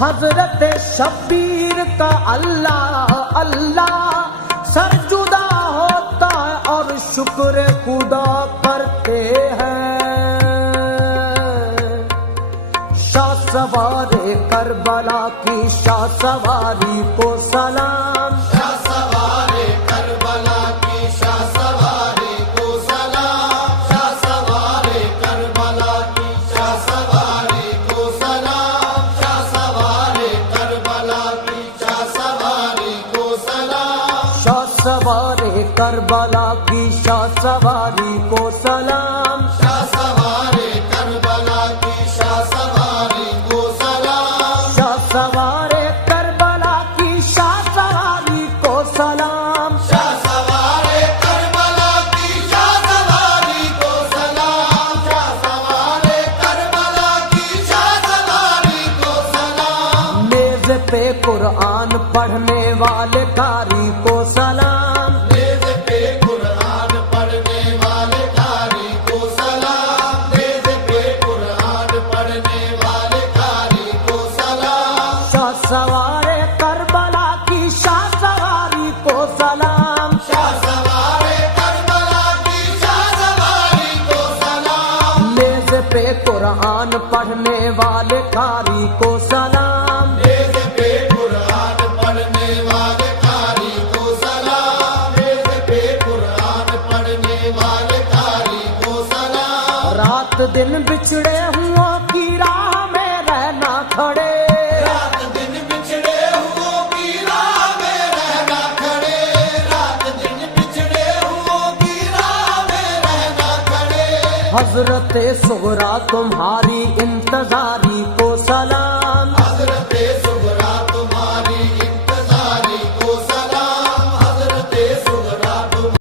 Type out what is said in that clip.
حضرت شبیر کا اللہ اللہ سر جدا ہوتا ہے اور شکر خدا کرتے ہیں۔ شاہ سوار کربلا کی شاہ سواری کو سلام، شاہ سوار کربلا کی شاہ سواری کو سلام، شاہ سوار کربلا کی شاہ سواری کو سلام، شاہ سوار کربلا کی شاہ سواری کو سلام، شاہ سوار کربلا کی شاہ سواری کو سلام، شاہ سوار کربلا کی شاہ سواری کو سلام، شاہ سوار کربلا کی شاہ سواری کو سلام، شاہ سوار کربلا کی شاہ سواری کو سلام، شاہ سوار کربلا کی شاہ سواری کو سلام، میز پہ قرآن پڑھنے والے قاری کو سلام، میز پہ قرآن پڑھنے والے قاری کو سلام، میز پہ قرآن پڑھنے والے قاری کو سلام، شاہ سوار کربلا کی شاہ سواری کو سلام، شاہ سوار کربلا کی شاہ سواری کو سلام، میز پہ قرآن پڑھنے والے قاری کو سلام، میز پہ قرآن پڑھنے والے قاری کو سلام، میز پہ قرآن پڑھنے والے قاری کو سلام، رات دن بچھڑے ہوں کی راہ میں رہنا کھڑے، رات دن بچھڑے ہوں کی راہ میں رہنا کھڑے، رات دن بچھڑے ہوں کی راہ میں رہنا کھڑے، حضرت سغرا تمہاری انتظاری